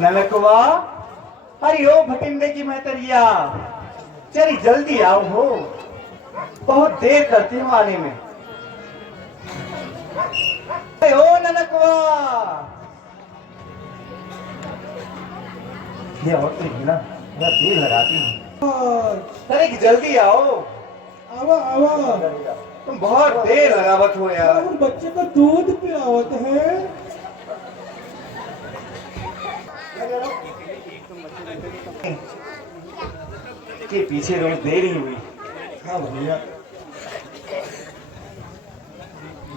नलकवा, अरे ओ भटिंडे की महतरिया, चली जल्दी आओ हो, बहुत देर करती हूँ आने में। अरे ओ नलकवा, ये औरतें भी ना बहुत देर लगाती हैं। अरे जल्दी आओ। आवा आवा, तुम बहुत देर लगावत हो यार। हम बच्चे को दूध पिलावत है। के पीछे रोज देर ही हुई। हाँ भैया,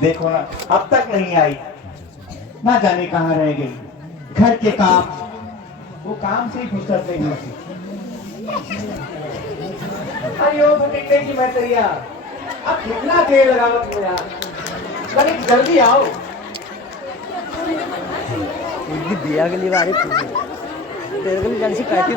देखो ना अब तक नहीं आई, ना जाने कहाँ रह गई। घर के काम, वो काम से ही फुर्सत नहीं होती। अरे ओ भटिंडे की महतरिया, अब कितना देर लगावत हो यार, अरे जल्दी आओ। दिया के लिए बारी तेरे को जल्दी से कहती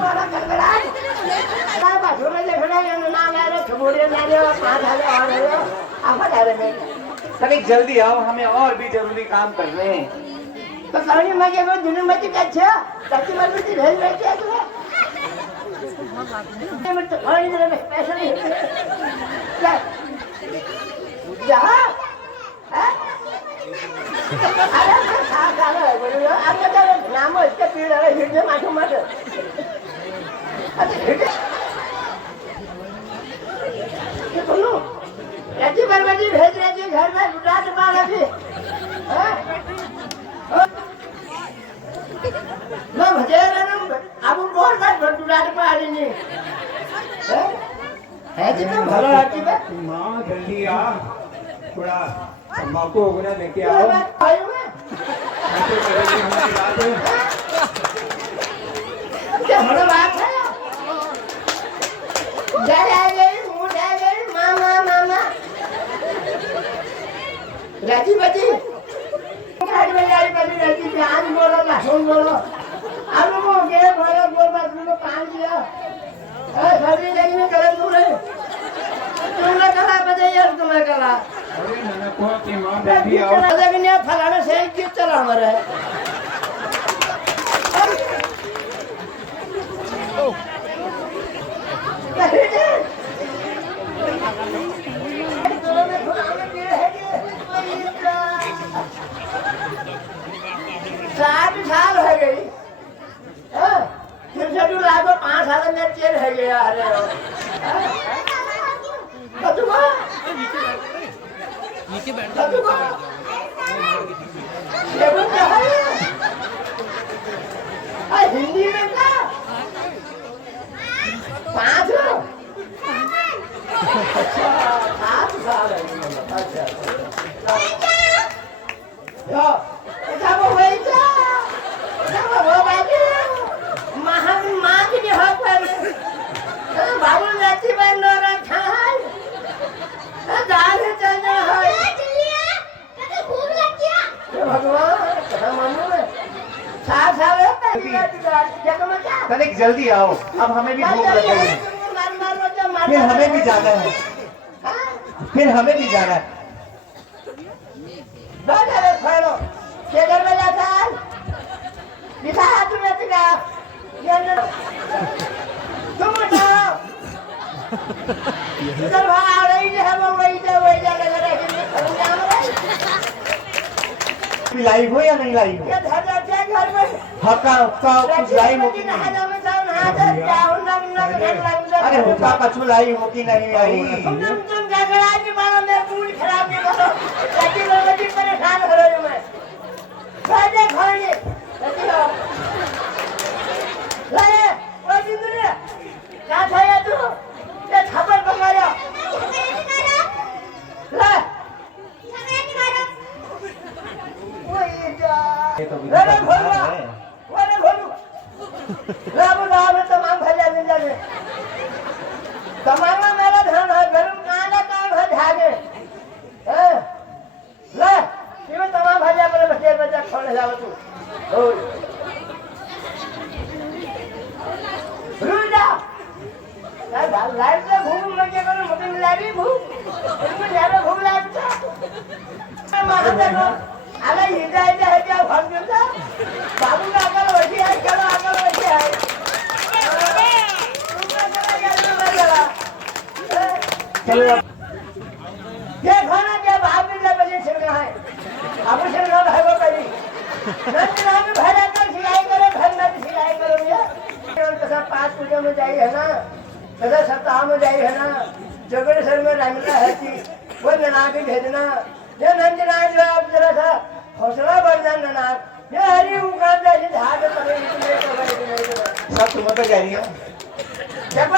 अरे जल्दी आओ, हमें और भी जरूरी काम करने हैं। तो कहीं मजे को दिन में तो अच्छा सच्ची बात में भेज रहे क्या तुम्हें मैं तो थोड़ी देर में पैसा नहीं क्या यहाँ अरे मैं साथ आ रहा है बोलो अब तो नाम है इसके पीड़ है हिट में माथो माथो अच्छा हिट ये बोलो ऐसी बर्बादी भेज रही थी घर में लुटा के मारा थी मैं भजे अब कौन बात लुटा के मारी नहीं है जी तो भला आती है माँ जल्दी आ, थोड़ा तम्बाकू वगैरह लेके आओ। भाई मैं क्या बड़ा बात है जा गई मुंह जा गई मामा मामा राजी बजी आज में जाई बजी राजी पे आज बोलो ना सुन बोलो अब वो गए भरे बोल बात में पान दिया ए सभी लेकिन में करे तुमने करा बजे यार तुमने करा अरे ननको की माँ जल्दी आओ। लेकिन ये फलाने से एक गीत चला हमारे सात साल है गई फिर से तू लागो 5 साल में चेल है गया अरे नीचे बैठ हिंदी में क्या 5 7 साल है अच्छा वो वही था वो बाकी महान माँ की जो है पर बाबू जाती बन रखा है दाल चना है भगवान मनु साथ साथ तनिक जल्दी आओ, अब हमें भी भूख लग गई है। फिर हमें भी जाना है, फिर हमें भी जाना है। घर में जाता है दिखा तुम्हें तुम बताओ इधर आ रही है वो वही जा लग रहा है लाई हो या नहीं लाई हो? ये घर में हक्का कुछ लाई हो कि नहीं? अरे हुक्का कछु लाई हो कि नहीं आई? तुम झगड़ा के मारो मेरा मूड खराब नहीं करो ताकि लोग भी परेशान हो रहे मैं खाने खाने ले ओ जिंदगी क्या खाया तू ये खबर बंगाया ले अरे भोलू अरे भोलू राम राम तमाम भजा मिल जाए तमाम मेरा धन है गरम काला काम है झागे ले ये तमाम भजा मेरे बच्चे छोड़ जाओ तू रुक जा लाइट से घूम लगे करो मुझे मिलावी भूख इनको ज्यादा भूख लगता है मार दे अरे ये जाए है क्या भाग देता चलो ये खाना क्या भाव में जब बजे छिड़ना है अब छिड़ना भाई वो करी नंदना में भरा कर सिलाई करो घर में भी सिलाई करो भैया कसा 5 पूजा में जाई है ना कसा सप्ताह में जाई है ना जगड़ सर में रंगना है कि वो नना के भेजना ये नंदना जो आप जरा सा हौसला बढ़ना नना ये हरी उगाम जैसे धार में पड़े सब तुम पर जा रही हो जब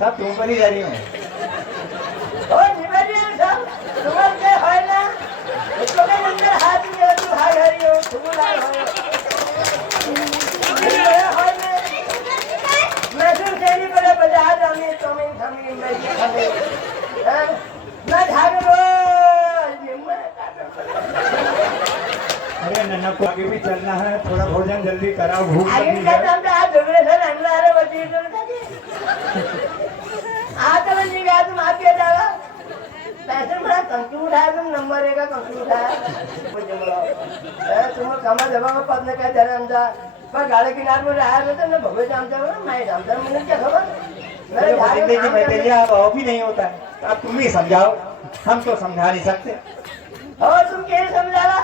सब तुम पर ही जा रही हो ओ निवेदन सब तुम्हारे के है ना इसको के अंदर हाथ में तू भाई हरी हो तुम लाए हो मैं तो तेरी बड़े बाजार जाने तुम्हें हमें मैं हमें ना झाड़ो अरे नन्ना को आगे भी चलना है, थोड़ा भोजन जल्दी कराओ, भूख आगे लगी का है। काम तो आज झगड़े से रंगला रे बच्ची तो आज तो नहीं गया तुम आगे जाओ पैसे बड़ा कंकू उठाया तुम नंबर 1 का कंकू उठाया तुम कमा जमा में पदने का जरा अंदा पर गाड़ी किनारे में रहा है तो ना भगवे जानते हो ना मैं जानता हूं मुझे क्या खबर मेरे भाई जिंदगी जी मैं तेरी अब ऑफ ही नहीं होता है अब तुम ही समझाओ हम तो समझा नहीं सकते और तुम क्या समझाला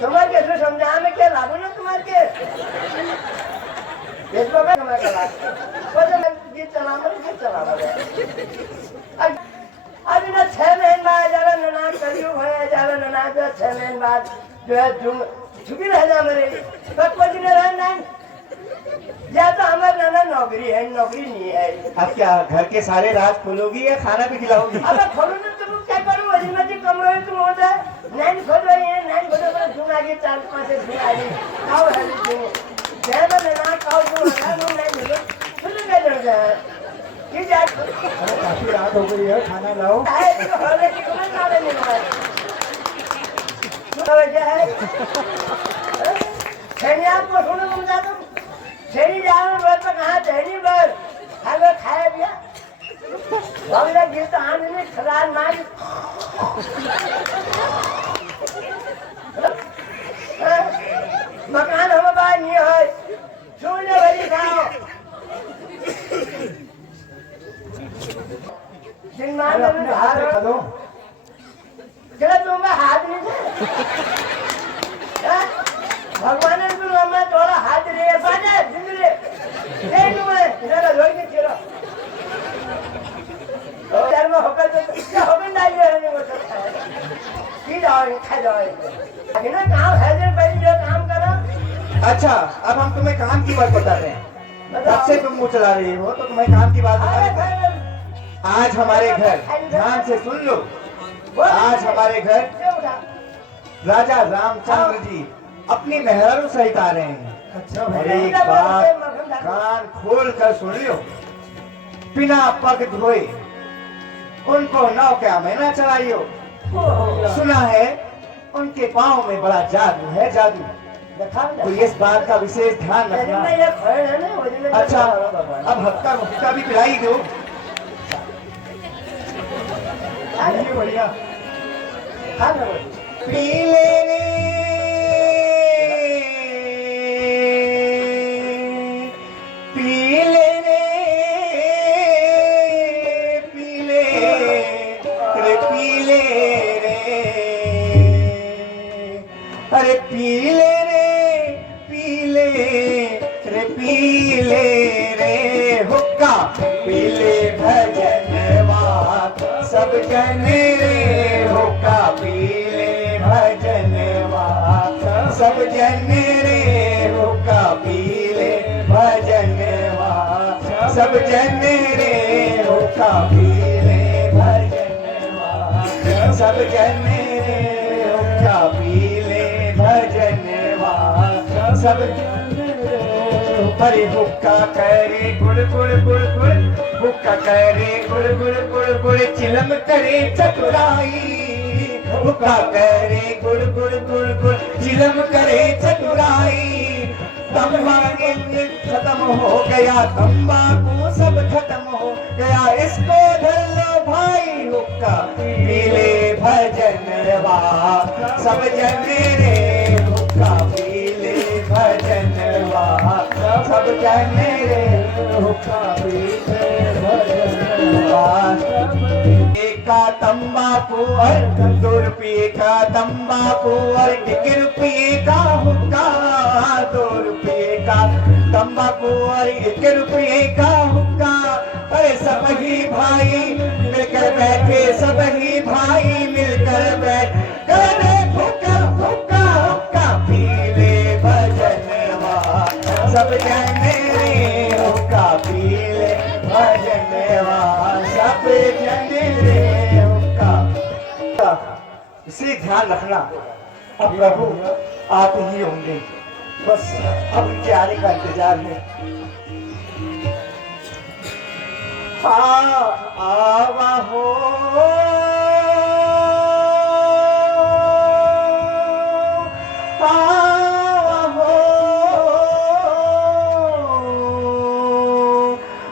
तुम्हारे कैसे समझा में क्या लागू ना तुम्हारे के इसको मैं समझ चला वो जो मैं गीत चला अभी ना 6 महीने बाद जाना ननाद करियो भया जाना ननाद 6 महीने बाद जो है छुपी रह जा मेरे पर कुछ नहीं रहना या तो हमारे नाना नौकरी है नौकरी नहीं है अब क्या घर के सारे राज खोलोगी या खाना भी खिलाओगी अब खोलो ना तुम क्या करो वही में कमरे में तुम होता नैन खोलो ये नैन खोलो पर तुम आगे 4-5 दिन आगे आओ है तुम ज्यादा ना खाओ तुम ना नैन खोलो तुम क्या कर रहे हैं ये जा अरे काफी रात हो गई है, खाना लाओ। है तो होले की कोई ना नहीं है तो क्या है छेनी आपको सुनो तुम जा तुम छेनी जाओ बात पर कहां छेनी पर खावे खाए दिया बाबूला गिरत आने में खराब मार मकान हम बाहर नहीं है सुन ले भरी खाओ सिंगमान में हाथ हेलो, चलो तुम हाथ नहीं थे भगवान ने तुम हमें थोड़ा हाथ रे बाजा जिंदगी दे तुम्हें इधर लोग के चलो और धर्म होकर तो क्या होकर नहीं रहने को सकता है पी जाओ खा जाओ लेकिन काम है जब पहले जो काम करो अच्छा अब हम तुम्हें काम की बात बता रहे हैं तब से तुम मुंह चला रही हो तो तुम्हें काम की बात बता रहे हैं आज हमारे घर ध्यान से सुन लो आज हमारे घर राजा रामचंद्र जी अपनी मेहरारू सहित आ रहे हैं अच्छा और भैया, एक बात कान खोल कर सुन लो बिना पग धोए उनको नौ क्या महीना चलाइयो सुना है उनके पाँव में बड़ा जादू है जादू तो इस बात का विशेष ध्यान रखना अच्छा अब हफ्ता हुक्का भी पिलाई दो ये भैया पी लेने पी लेने पी ले रे पी ले रे अरे पी ले रे पी ले रे पी ले रे हुक्का पी ले भजनवा सब जन रे हुक्का पी ले भजनवा सब जन रे हुक्का पी ले भजनवा सब जन रे हुक्का पी ले भजनवा सब जन रे हुक्का पी ले भजनवा सब जन रे हरे हुक्का करे गुड़ गुड़ गुड़ गुड़ हुक्का करे गुड़ गुड़ गुड़ गुड़ चिलम करे चतुराई हुक्का करे गुड़ गुड़ गुड़ गुड़ चिलम करे चतुराई तंबाकू खत्म हो गया तंबाकू सब खत्म हो गया इसको धर लो भाई हुक्का पीले भजनवा सब जन रे हुक्का पीले भजनवा सब जन रे हुक्का पीले भजनवा का तंबाकू और 2 रुपये का तंबाकू और 1 रुपये का हुक्का, 2 रुपये का तंबाकू और 1 रुपये का हुक्का। अरे सब ही भाई मिलकर बैठे, सब ही भाई मिलकर बैठ करे हुक्का हुक्का हुक्का पी ले भजनवा, सब जने रे हुक्का पी ले भजनवा, सब जने रे हुक्का। इसे ध्यान रखना, अब प्रभु आप ही होंगे, बस अब उनके आने का इंतजार है। आवा हो आवा हो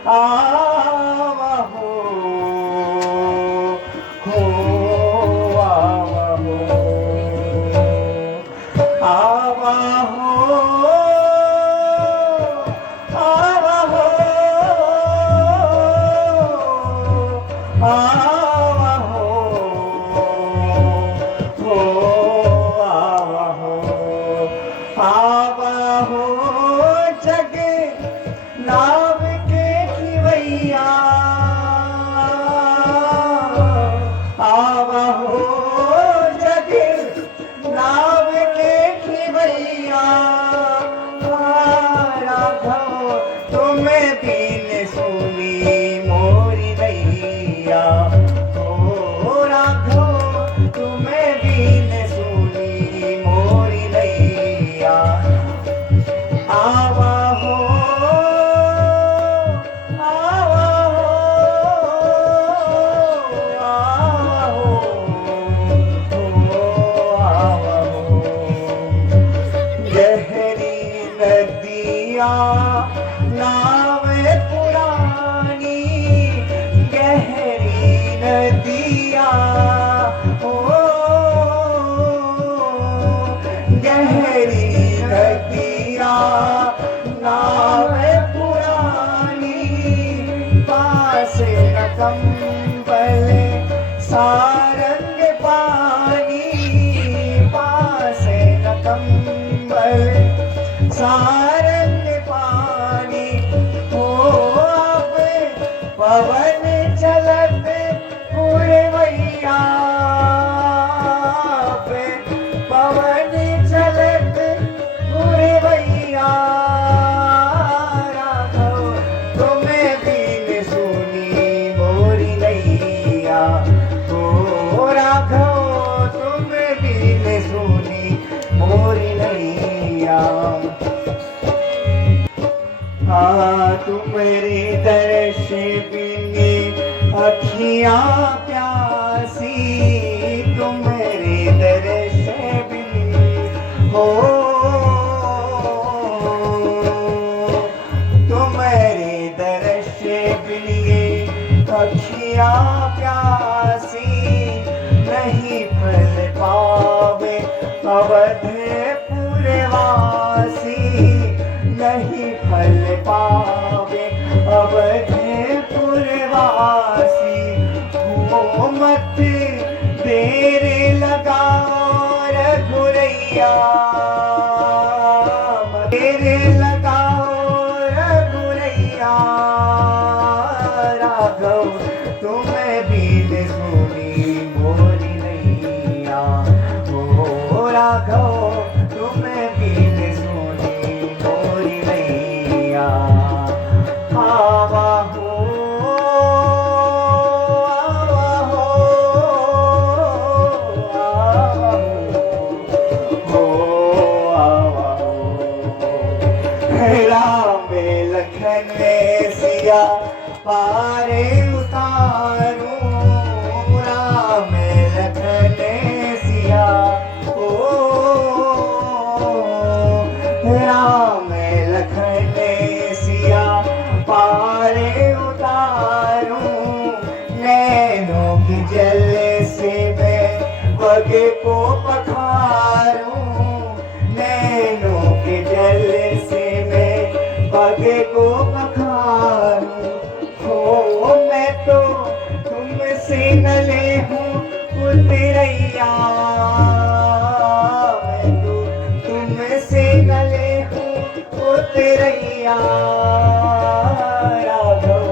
आवा हो आवा हो आवा हो आवा हो आवा हो आवा हो जग नाव के खिवैया, आवा हो जग नाव के खिवैया। राघव तुम्हें बीन सुनी मोरी नैया, ओ राघव तुम्हें बीन सुनी मोरी नैया। आवा हो आवा हो आवा हो गहरी नदिया नाव पुरानी, गहरी नदिया ओ गहरी नदिया नाव पुरानी, पास न कंबल सारंग पानी, पास न कंबल सारंग पानी। हो अब पवन चलत पुरवैया, पवन चलत पुरवैया। राघव तुम्हें बीन सुनी मोरी नैया, ओ राघव तुम्हें बीन सुनी मोरी नैया। हाँ तुम्हारे दर्श बिने अखियाँ प्यासी, तुम्हारे दर्श बिने हो तुम्हारे दर्श बिने अखियाँ प्यासी, नहीं फल पावे अवधपुर वासी, नहीं फल पावे अवधपुर वासी। हो मत देर लगाओ रघुरैया, देर लगाओ रघुरैया। राघव तुम्हें बीन सुनी मोरी नैया, ओ राघव तुम्हें बीन सुनी मोरी नैया। आवा हो आवा हो आवा हो आवा हो। राम लखन सिया पारे उतारू, राम लखन सिया ओ राम लखन सिया पारे उतारू। नैनों की जल से मैं बगे को पखारूं, नैनों के जल से मैं बगे को पखारूं। रैया मैं तो तुमसे गले हूँ ओ तेरैया राघव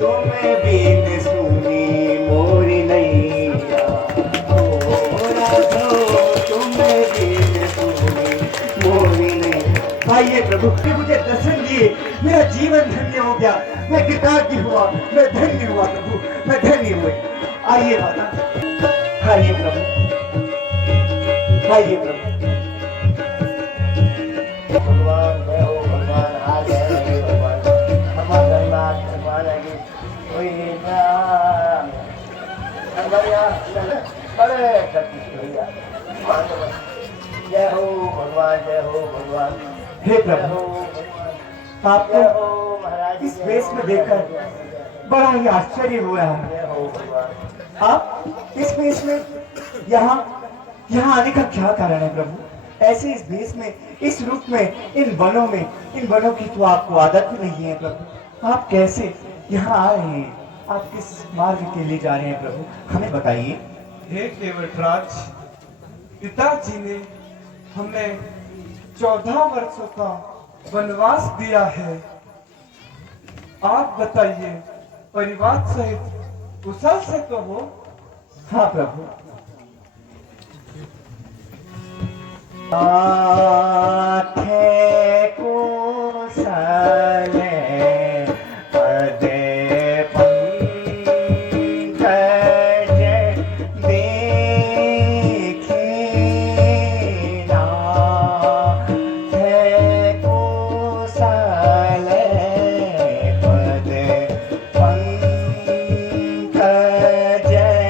तुम बीन सुनी मोरी नैया ओ राघव तुम बीन सुनी मोरी नैया। आइए प्रभु मुझे दर्शन दिए, मेरा जीवन धन्य हो गया, मैं कृतज्ञ हुआ, मैं धन्य हुआ प्रभु, मैं धन्य हुए। आइए माता, आइए प्रभु, आइए प्रभु। भगवान मैं हो भगवान आ गए भगवान हमारा धन्यवाद भगवान आगे कोई बड़े भैया जय हो भगवान हे प्रभु आपको महाराज इस वेश में देखकर बड़ा ही आश्चर्य हो रहा है। जय हो भगवान आप इस वेश में यहाँ आने का क्या कारण है प्रभु? ऐसे इस वेश में, इस रूप में, इन वनों की तो आपको आदत ही नहीं है प्रभु। आप कैसे यहाँ आ रहे हैं? आप किस मार्ग के लिए जा रहे हैं प्रभु, हमें बताइए। हे केवटराज, पिताजी ने हमें 14 वर्षों का वनवास दिया है। आप बताइए, परिवार सहित कुशल से तो हो? हाँ प्रभु। आथे कुशल पदे पंकज देखिना थे कुशल पदे पंकज देखे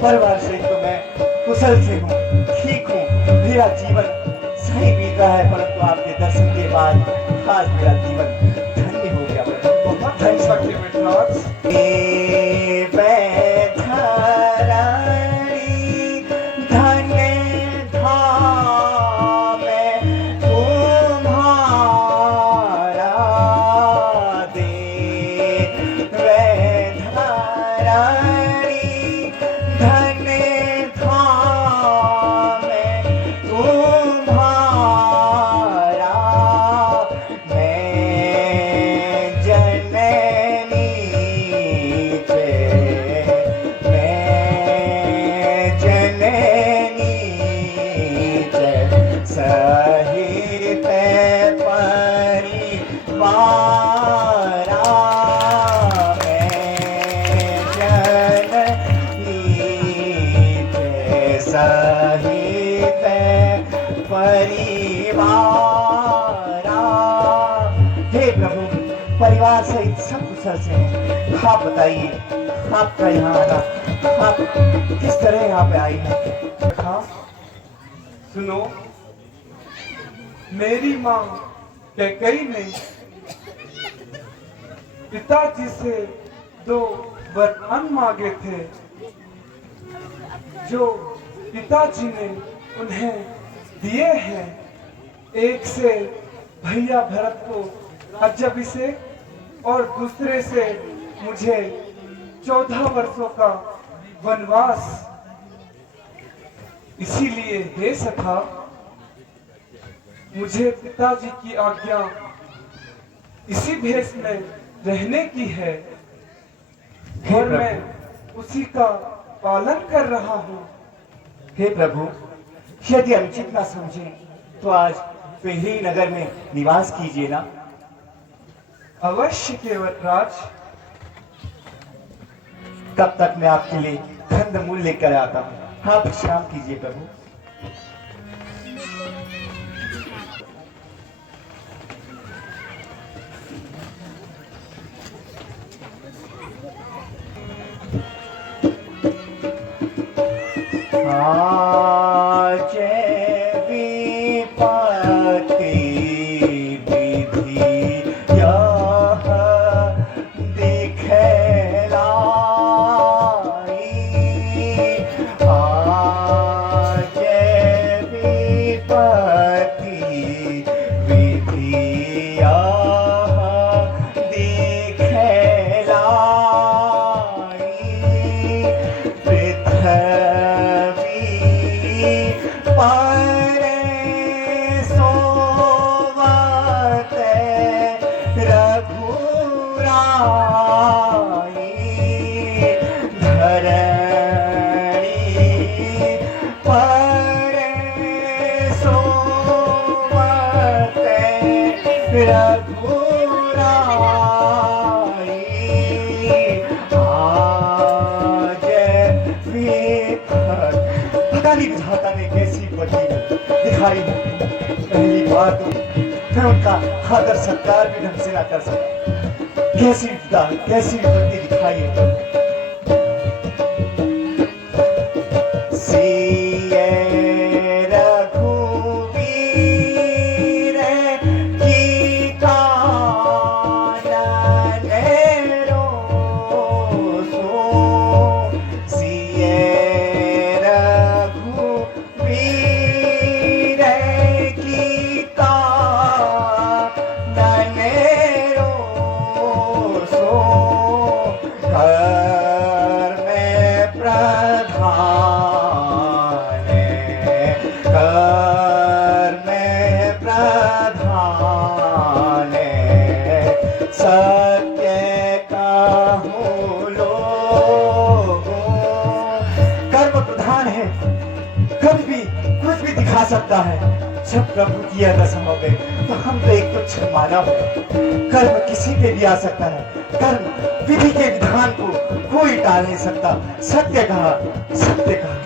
परिवार से तो मैं कुशल से हूँ, ठीक हूँ, मेरा जीवन सही बीत रहा है, परंतु आपके दर्शन के बाद आज मेरा जीवन धन्य हो गया। बहुत धन्यवाद केवटराज। परिवार सहित सब कुशल से हैं। आप बताइए, आपका यहाँ आना, आप किस तरह यहाँ पे आई हैं? हाँ, सुनो, मेरी माँ कैकई ने पिताजी से 2 वरदान मांगे थे, जो पिताजी ने उन्हें दिए हैं। एक से भैया भरत को राज्याभिषेक और दूसरे से मुझे 14 वर्षों का वनवास। इसीलिए हे सखा, मुझे पिताजी की आज्ञा इसी भेष में रहने की है और मैं उसी का पालन कर रहा हूँ। हे प्रभु, यदि अनुचित ना समझे तो आज पहले ही नगर में निवास कीजिए ना। अवश्य केवटराज। तब तक मैं आपके लिए कंद मूल लेकर आता हूँ, आप विश्राम कीजिए प्रभु। आज विपत्ति विधि यह दिखलाई, आज विपत्ति विधि यह दिखलाई, पृथ्वी परे सोवत रघुराई, धरणी परे सोवत रघुराई, आज पता नहीं विधाता ने कैसी पति दिखाई है। पहली बात तो मैं उनका आदर सत्कार भी ढंग से ना कर सका। कैसी विपत्ति दिखाई है। सिए रघुवीर की कानन रोसो, सिए रघुवीर की कानन रोसो, घर में प्रधान, घर में प्रधान, सत्य कहूँ लोगों, कर्म प्रधान है, कभी भी कुछ भी दिखा सकता है। जब प्रभु की यह दशा हो गई तो हम तो एक तुच्छ मानव है। कर्म किसी पे भी आ सकता है। कर्म विधि के विधान को कोई टाल नहीं सकता। सत्य कहा, सत्य कहा।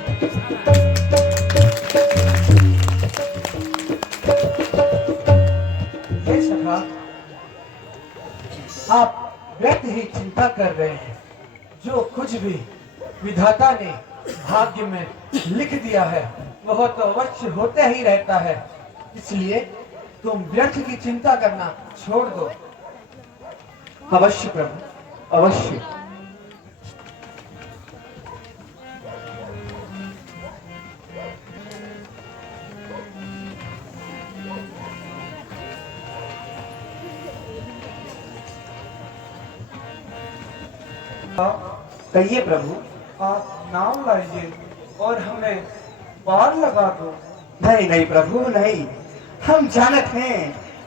ये सखा, आप व्यर्थ ही चिंता कर रहे हैं। जो कुछ भी विधाता ने भाग्य में लिख दिया है वह तो अवश्य होते ही रहता है। इसलिए तुम व्यर्थ की चिंता करना छोड़ दो। अवश्य प्रभु, अवश्य। कहिए प्रभु। आप नाव लाइए और हमें पार लगा दो। नहीं नहीं प्रभु नहीं, हम जानत हैं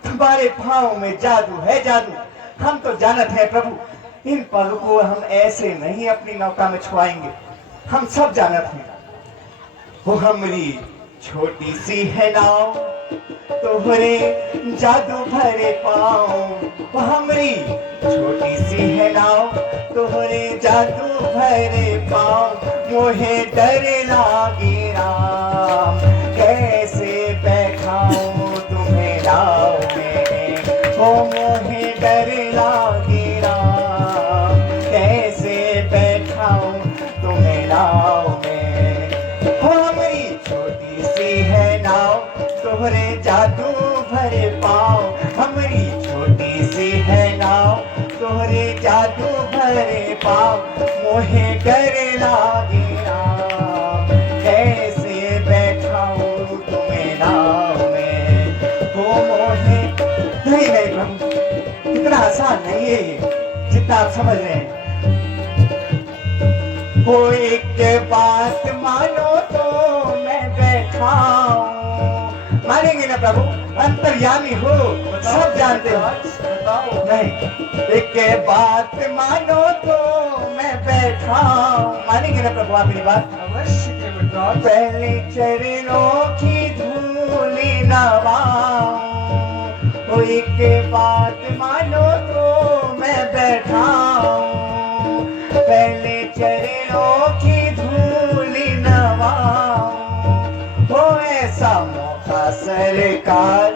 तुम्हारे पाँव में जादू है, जादू। हम तो जानत हैं प्रभु, इन पल को हम ऐसे नहीं अपनी नौका में छुआएंगे। हम सब जानत हैं। वो हमारी छोटी सी है नाव, तोहरे जादू भरे पाँव। वो हमारी छोटी सी है नाव, तोहरे जादू भरे पाँव। मोहे डर लागे राम, कैसे बैठाऊं तुम्हें नाव में। ओ मोहे डर लागे राम, कैसे बैठाऊं तुम्हें नाव में। हो हमारी छोटी सी है नाव, तोहरे जादू भरे पाँव। हमारी छोटी सी है नाव, तोहरे जादू भरे पाँव। मोहे डर लागे राम, कैसे बैठाऊं तुम्हें नाव में। हो मोहे नहीं नहीं प्रभु, इतना आसान नहीं है ये जितना आप समझ रहे हैं। हो एक बात मानो तो मैं बैठाऊं। मानेंगे ना प्रभु, अंतर्यामी हो, सब जानते हो। बताओ। नहीं, एक बात मानो तो मैं बैठाऊं। मानेंगे ना प्रभु आप मेरी बात। अवश्य के बेटा। पहले चरणों की धूली नवाऊं। ओ एक बात मानो तो मैं बैठाऊं। पहले चरणों की धूली नवाऊं। हो ऐसा मौका सरकार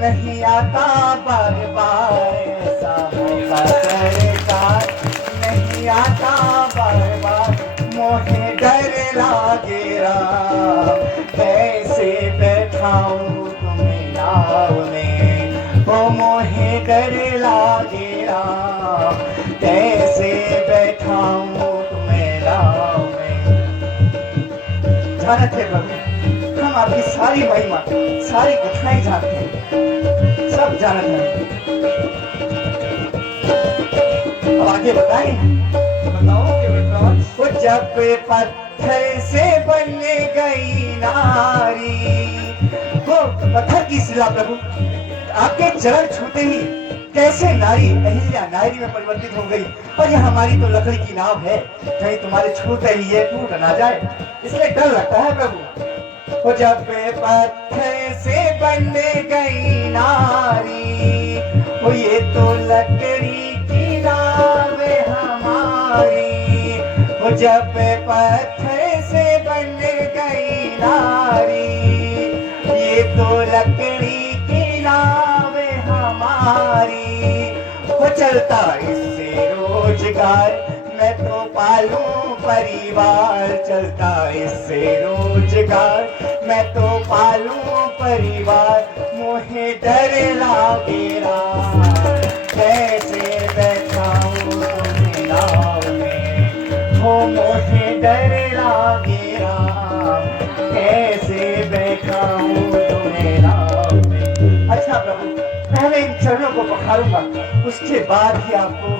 नहीं आता बार बार। ऐसा मौका सरकार नहीं आता बार बार। मोहे डर लागे राम, बैठाऊं तुम्हें नाव में, ओ मोहे डर लागेरा, कैसे बैठाऊं तुम्हें नाव में। जानते प्रभु, हम आपकी सारी महिमा, सारी कथाएं जानते हैं, सब जानते हैं। अब आगे बताएं। बताओ कि विप्राज। वो जब पत्थर से बन गई नारी, वो पत्थर की शिला प्रभु आपके चरण छूते ही कैसे नारी अहिल्या नारी में परिवर्तित हो गई। और ये हमारी तो लकड़ी की नाव है, कहीं तुम्हारे छूते ही ये टूट ना जाए, इसलिए डर लगता है प्रभु। वो जब पत्थर से बन गई नारी, वो ये तो लकड़ी की नाव है हमारी। वो जब पत्थर से बन गई नारी, ये तो लकड़ी की नाव है हमारी। वो चलता इससे रोजगार, मैं तो पालूं परिवार, चलता इससे रोजगार, मैं तो पालूं परिवार। मोहे डर लागेरा, कैसे बैठाऊं तुम्हें नाव में, हो मोहे डर लागेरा, कैसे बैठाऊं तुम्हें नाव में। अच्छा प्रभु, पहले इन चरणों को पखारूंगा, उसके बाद ही आपको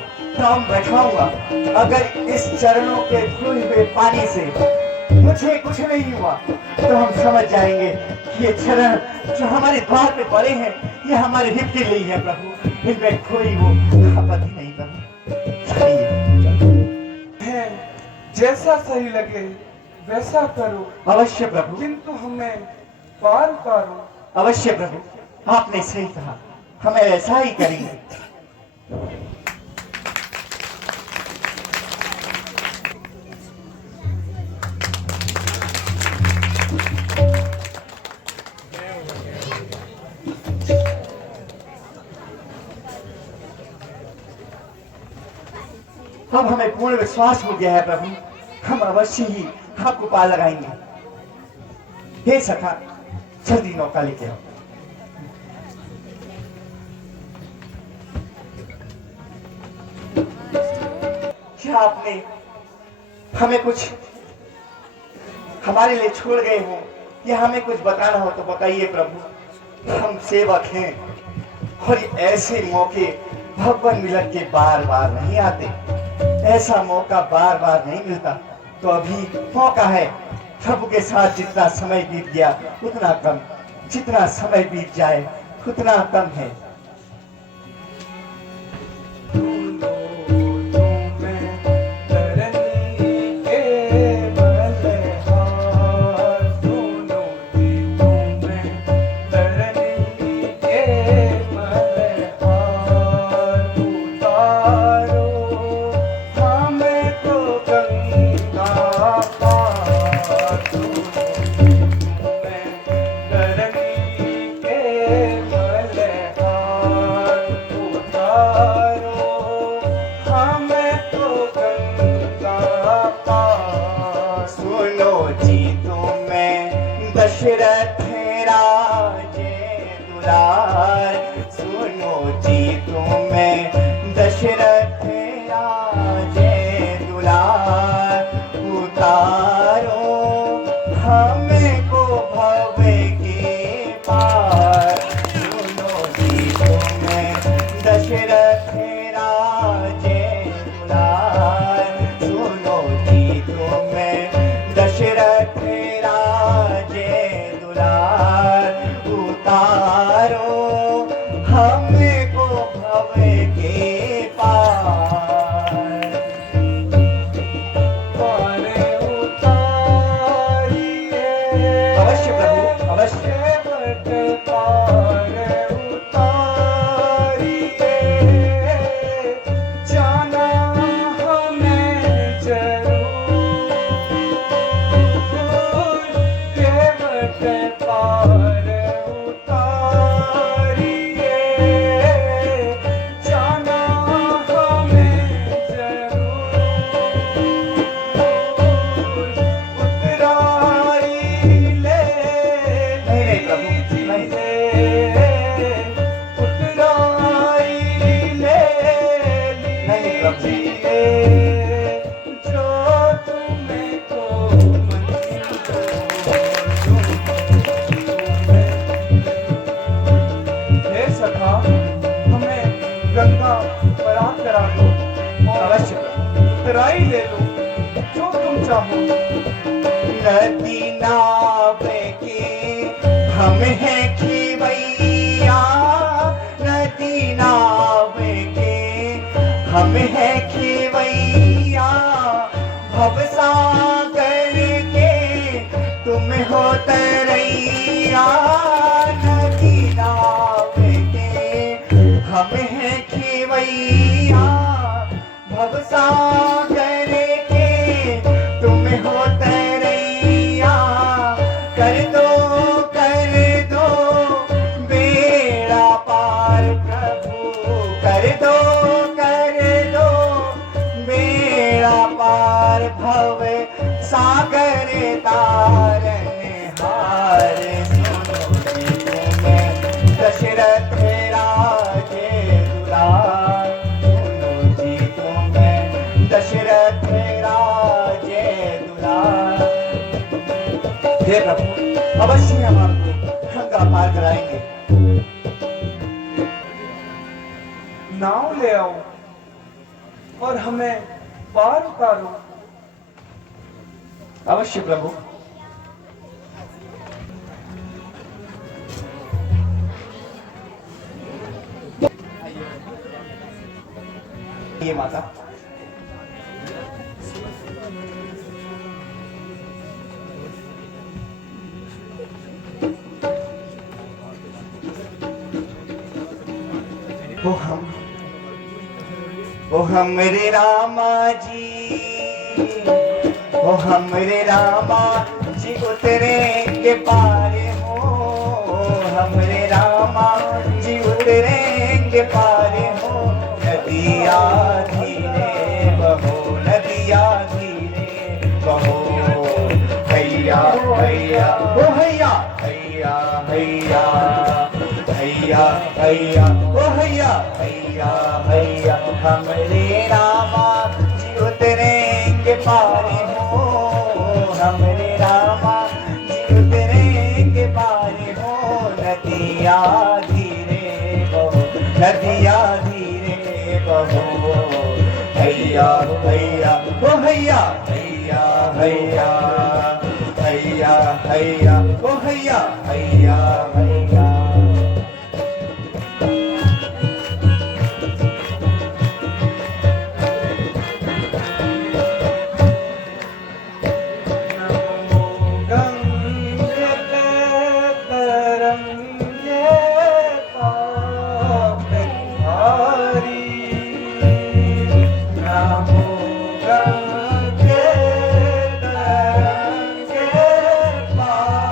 नाव बैठाऊंगा। अगर इस चरणों के धुए हुए पानी से मुझे कुछ नहीं हुआ, तो हम समझ जाएंगे कि ये चरण जो हमारे द्वार पे पड़े हैं, ये हमारे हित के लिए है प्रभु, इनमें कोई वो आपत्ति नहीं प्रभु। है, जैसा सही लगे वैसा करो। अवश्य प्रभु, किंतु हमें पार उतारो। अवश्य प्रभु, आपने सही कहा, हमें ऐसा ही करेंगे। अब हमें पूर्ण विश्वास हो गया है प्रभु, हम अवश्य ही आपको पार लगाएंगे। हे सखा, जल्दी नौका लेके आओ। क्या आपने हमें कुछ हमारे लिए छोड़ गए हो, या हमें कुछ बताना हो तो बताइए प्रभु, हम सेवक हैं। और ऐसे मौके भगवान मिलन के बार बार नहीं आते, ऐसा मौका बार बार नहीं मिलता। तो अभी मौका है, प्रभु के साथ जितना समय बीत गया उतना कम, जितना समय बीत जाए उतना कम है। दशरथ राजे दुलार, सुनो जी तुम्हें दशरथ राजे दुलार, उतारो हमको भव के पार। सुनो जी तुम्हें दशरथ राजे दुलार, सुनो जी तुम्हें दशरथ उतारो हमको भव के पार। अवश्य प्रभु, अवश्य। जाना हमें जरूर, पार उतारिए, जाना हमें जरूर, उतराई ले। नहीं प्रभु, चाहो। नदी नाव के हम हैं खिवैया, नदी नाव के हम हैं खिवैया, भवसागर के तुम हो तरैया, नदी नाव के हम हैं खिवैया, भवसागर के तुम हो तरैया, कर दो बेड़ा पार प्रभु, कर दो बेड़ा पार, भव सागर तारन हार, सुनो जी तुम्हें दशरथ राजे दुलार, सुनो जी तुम्हें दशरथ राजे दुलार। हे प्रभु, अवश्य हम आपको गंगा पार कराएंगे। नाव ले आओ और हमें पार उतारो। अवश्य प्रभु। ये माता ओ हमरे रामा जी, ओ हमरे रामा जी उतरेंगे पारे हो, हमरे रामा जी उतरेंगे पारे हो, नदिया धीरे बहो, नदिया धीरे बहो, हैया हैया ओ हैया हैया हैया हैया हैया ओ हैया हैया हैया, हमरे रामा जी उतरेंगे पारे हो, हमरे रामा जी उतरेंगे पारे हो, नदिया धीरे बहो, नदिया धीरे बहो, हैया हैया ओ हैया हैया हैया हैया हैया ओ हैया हैया हैया। पार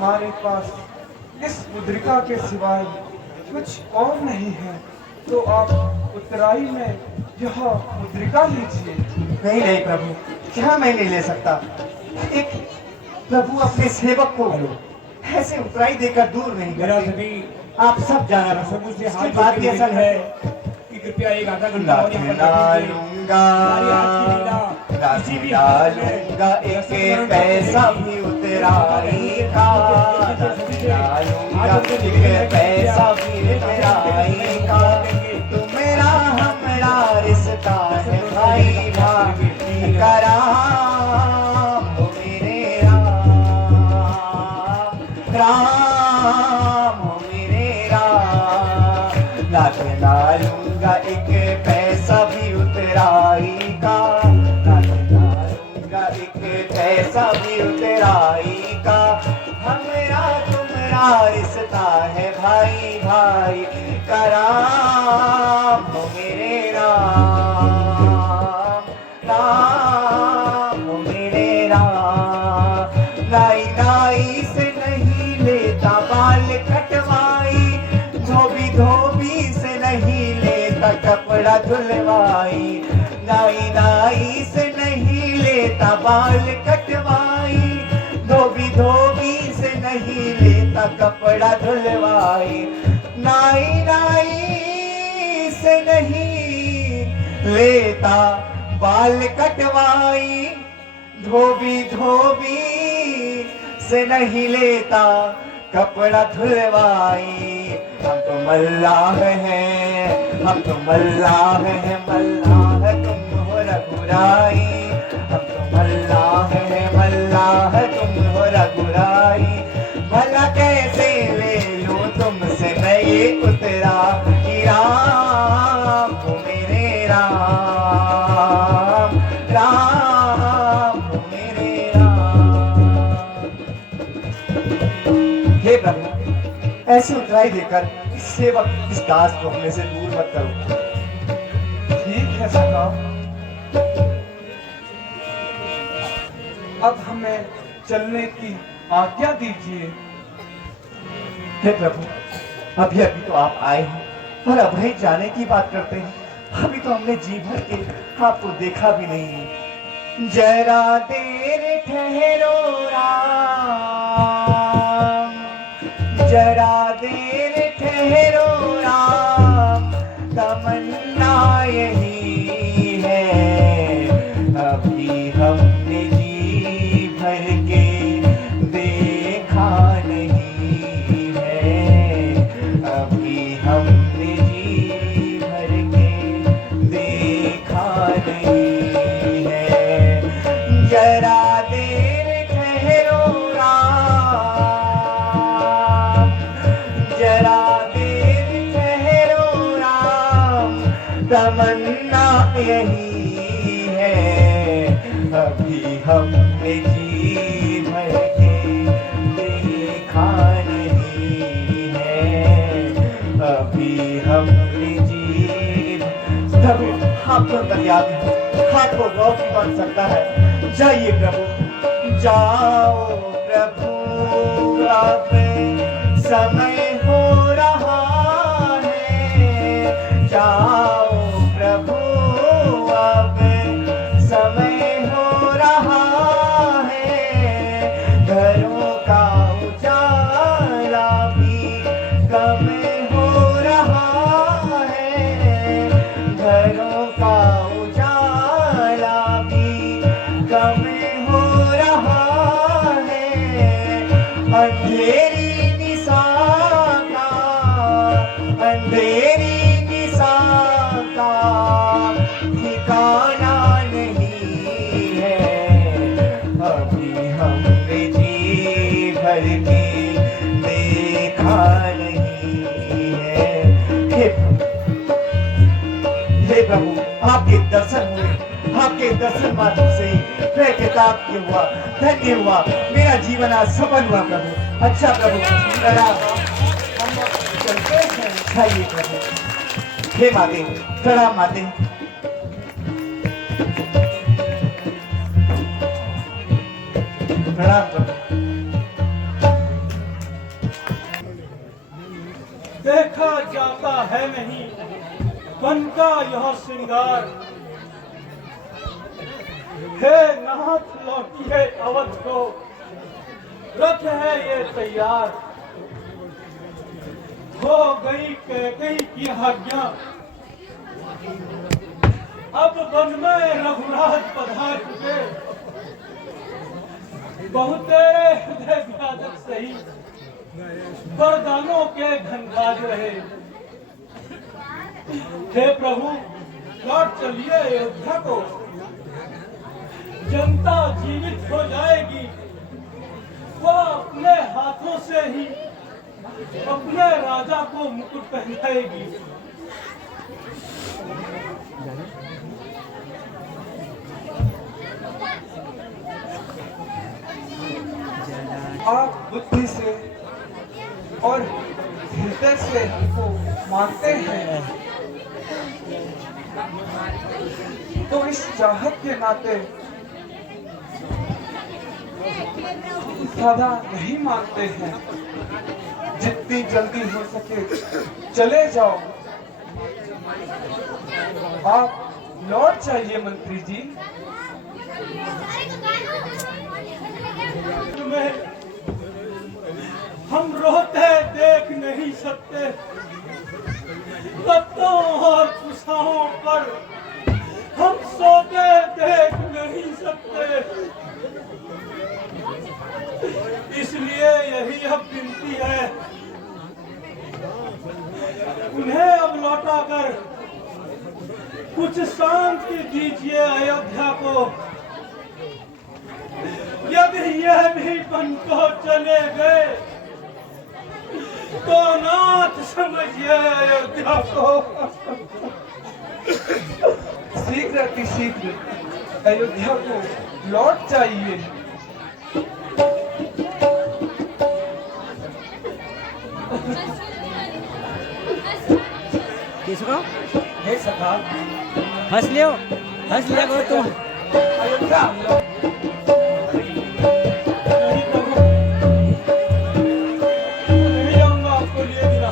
हमारे पास इस मुद्रिका के सिवाय कुछ और नहीं है, तो आप उत्तराई में यह मुद्रिका लीजिए। नहीं नहीं प्रभु, क्या मैं नहीं ले सकता। एक प्रभु अपने सेवक को ऐसे उतराई देकर दूर नहीं मेरा करते। सभी आप सब जाना प्रभु से इसकी हाथ बात जोड़ भी के ऐसा विनती है है कि कृपया एक आधा घंटा और यहाँ पर डालूंगा डालूंगा एक पैसा भी उतराई का, डालूंगा एक पैसा भी उतराई का। तू मेरा हमारा रिश्ता है भाई भाई कराम हो मेरे राम हो मेरे राम। डालूंगा एक पैसा भी उतराई का, डालूंगा एक पैसा भी उतराई का। हमारा तुम्हारा रिश्ता है भाई भाई कराम हो मेरे राम राम हो मेरे राम। लाई लाई से नहीं लेता बाल कटवाई, धोबी से नहीं लेता कपड़ा धुलवाई। लाई लाई से नहीं लेता बाल कटवाई, धोबी से नहीं लेता कपड़ा धुलवाई। नाई नाई से नहीं लेता बाल कटवाई, धोबी से नहीं लेता कपड़ा धुलवाई। हम तो मल्लाह हैं, हम तो मल्लाह हैं, मल्लाह तुम हो रघुराई। हम तो मल्लाह हैं, मल्लाह तुम हो रघुराई। भला कैसे ले लूं तुमसे मैं ये उतरा कि राम हो मेरे राम राम हो मेरे राम। हे प्रभु, ऐसी उतराई देकर इस सेवक इस दास को अपने से दूर मत करो। ठीक है सखा, अब हमें चलने की आज्ञा दीजिए। हे प्रभु, अभी अभी तो आप आए हैं और अभी जाने की बात करते हैं। अभी तो हमने जी भर के आपको देखा भी नहीं है। जरा देर ठहरो राम, जरा देर ठहरो राम। तमन्ना यही है अभी हमने जी भर के देखा नहीं है, अभी हमने जी भर के देखा नहीं है। जरा देर ठहरो राम, जरा देर ठहरो राम। तमन्ना यही है अभी हमने जी भर के देखा नहीं है, अभी हमने जी। प्रभु आपको दरिया आपको गौ की बन सकता है। जाइए प्रभु, जाओ प्रभु, अब समय हो रहा है। जाओ प्रभु, अब समय हो रहा है। घरों का उजाला भी कम हो रहा है, घरों का उजाला भी कम हो रहा है। अंधेरी निशा का, अंधेरी निशा का ठिकाना नहीं है, अभी हमने जी भर के देखा नहीं है। हे प्रभु, आपके दर्शन हुए, आपके दर्शन माध्यम से ही मैं किताब के हुआ, धन्य हुआ, मेरा जीवन आज सफल हुआ प्रभु। अच्छा प्रभु, हम चलते हैं। खाइए प्रभु। हे माते, प्रणाम माते। प्रणाम प्रभु। का है नहीं वन का यह श्रृंगार। हे नाथ लौटिए अवध को, रथ है ये तैयार। हो गई कैकेयी की आज्ञा, अब वन में रघुराज पधार चुके। बहुत तेरे हृदय विराजक सही, वरदानों के घनघाज रहे। हे प्रभु लौट चलिए अयोध्या को, जनता जीवित हो जाएगी। वह अपने हाथों से ही अपने राजा को मुकुट पहनाएगी। आप बुद्धि से और हृदय से हमको मानते हैं, तो इस चाहत के नाते ज्यादा नहीं मानते हैं। जितनी जल्दी हो सके चले जाओ। आप लौट जाइए मंत्री जी। तुम्हें हम रोते देख नहीं सकते, पत्तों और कुशाओं पर हम सोते देख नहीं सकते। इसलिए यही अब विनती है, उन्हें अब लौटा कर कुछ शांति दीजिए अयोध्या को। यदि यह भी बन को चले गए तो नाथ समझिए अयोध्या को। शीघ्र अतिशीघ्र अयोध्या को लौट जाइए। किसको हे सखा, हंस लियो, हंस लिया करो तुम। अयोध्या नहीं प्रभु, नहीं जाऊंगा आपको लिए बिना।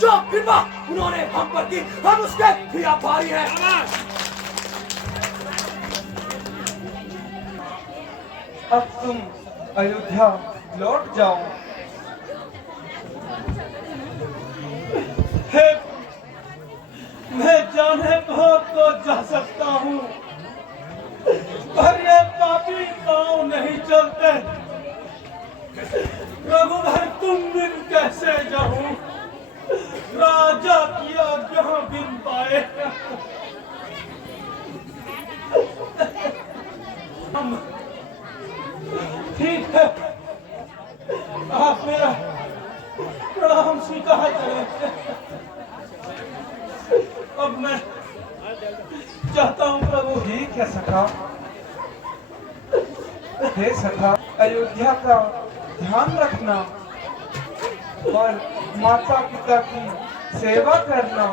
जो कृपा उन्होंने हम पर की, हम उसके भी आभारी हैं। अब तुम अयोध्या लौट जाओ। हे, मैं जाने को तो जा सकता हूँ, पर ये पापी पाँव नहीं चलते। रघुवर तुम बिन कैसे जाऊं, राजा की आज्ञा बिन पाए। ठीक है, आप मेरा प्रणाम स्वीकार करें। अब मैं चाहता हूँ प्रभु। ठीक है सखा। हे सखा, अयोध्या का ध्यान रखना और माता पिता की सेवा करना।